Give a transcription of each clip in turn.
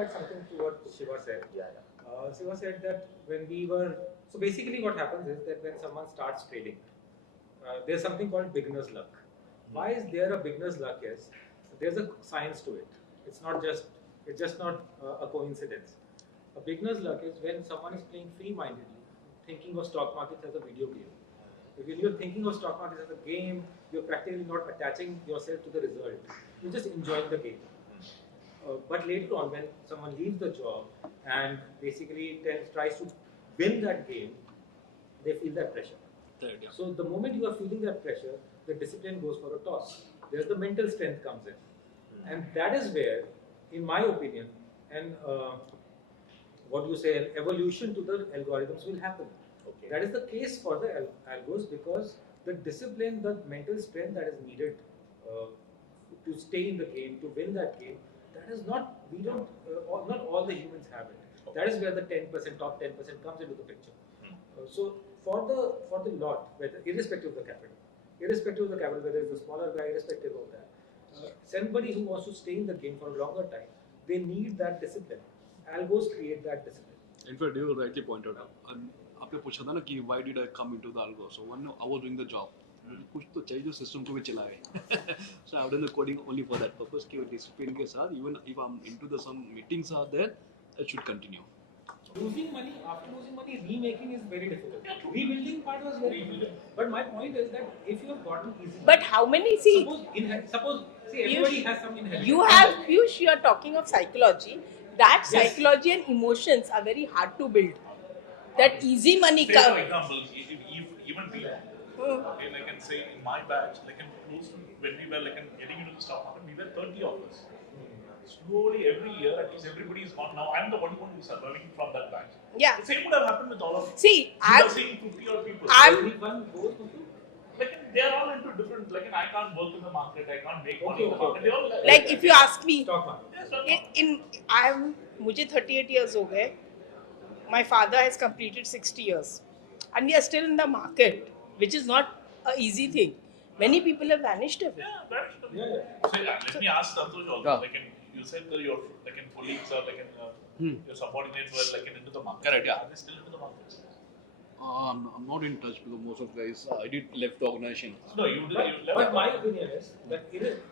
add something to what Shiva said. Shiva said that so basically what happens is that when someone starts trading, there's something called beginner's luck. Why is there a beginner's luck? Is there's a science to it. It's just not a coincidence. A beginner's luck is when someone is playing free-mindedly, thinking of stock markets as a video game. When you're thinking of stock markets as a game, you're practically not attaching yourself to the result. You're just enjoying the game. But later on, when someone leaves the job and basically tries to win that game, they feel that pressure. Right, yeah. So the moment you are feeling that pressure, the discipline goes for a toss. There's the mental strength comes in. And that is where, in my opinion, and an evolution to the algorithms will happen. Okay. That is the case for the algos, because the discipline, the mental strength that is needed to stay in the game, to win that game, that is not, not all the humans have it. Okay. That is where the top 10% comes into the picture. So for the lot, irrespective of the capital, whether it's the smaller guy, irrespective of that, somebody who wants to stay in the game for a longer time, they need that discipline. Algos create that discipline. In fact, you rightly pointed out. आपने पूछा था ना कि why did I come into the algo? So when I was doing the job, कुछ तो चाहिए जो system को भी चलाए. So I've done the coding only for that purpose कि discipline के साथ, even if I'm into some meetings are there, I should continue. After losing money, remaking is very difficult. Rebuilding part was very difficult. But my point is that if you have gotten easy. But how many Suppose everybody has some inheritance. You are talking of psychology. That psychology and emotions are very hard to build. That easy money comes. For example, even we, like I can say in my batch, like close to when we were getting into the stock market, we were 30 of us. Slowly every year, at least everybody is gone. Now I'm the one who's surviving from that batch. Yeah. The same would have happened with all of you. See, I'm seeing 50 odd people. Everyone goes to they are all into different. I can't work in the market. I can't make money in the market. They all if you ask me, stock market. मुझे 38 years हो गए. My father has completed 60 years, and we are still in the market, which is not an easy thing. Many people have vanished away. Yeah, vanished away. So let me ask Santosh also. You said that your colleagues or your subordinates were into the market. Correct. Yeah. Are they still into the market? I'm not in touch because most of the guys I did left the organization. No, you left. But my opinion is that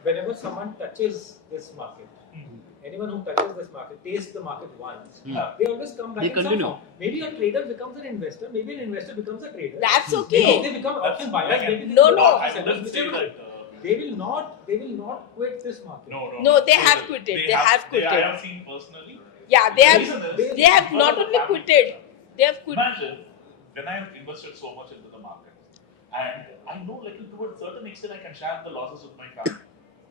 whenever someone touches this market, anyone who touches this market, tastes the market once, they always come back. They continue. Somehow. Maybe a trader becomes an investor. Maybe an investor becomes a trader. That's okay. They become option buyers. No. I wouldn't say that. They will not quit this market. No, they have quitted. They have quitted. I have seen personally. Yeah, they have not only quitted. They have quit. Imagine when I have invested so much into the market, and I know to a certain extent I can share the losses with my family.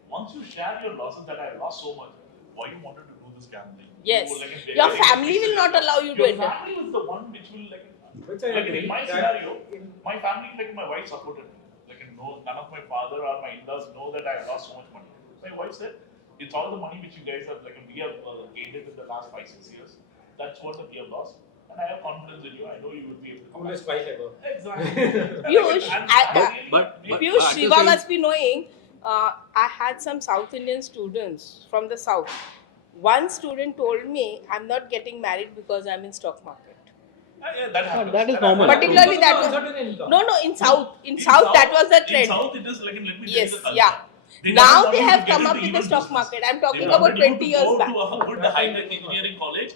Once you share your losses that I lost so much, why you wanted to do this gambling? Yes. Your family will not allow you to Your invest. family is the one which will Which I agree. In my scenario, my family, my wife supported me. None of my father or my in-laws know that I lost so much money. My wife said, it's all the money which you guys have, we have gained it in the last 5-6 years. That's what we have lost. And I have confidence in you. I know you will be able to. Coolest wife ever. Exactly. Piyush, Shiva must be knowing, I had some South Indian students from the South. One student told me, I'm not getting married because I'm in stock market. Yeah, that happens. That is normal. Particularly that was, in South that was the trend. In South it is let me yes, tell you the culture. Yeah. Now they have come up with the stock market. I'm talking about 20 years back. Go to a good high-tech engineering college,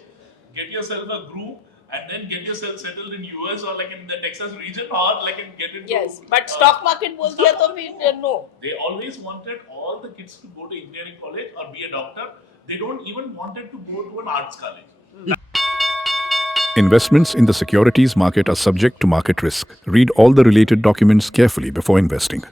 get yourself a group, and then get yourself settled in US or in the Texas region or get into. Yes, but stock market बोल दिया तो फिर no. They always wanted all the kids to go to engineering college or be a doctor. They don't even wanted to go to an arts college. Investments in the securities market are subject to market risk. Read all the related documents carefully before investing.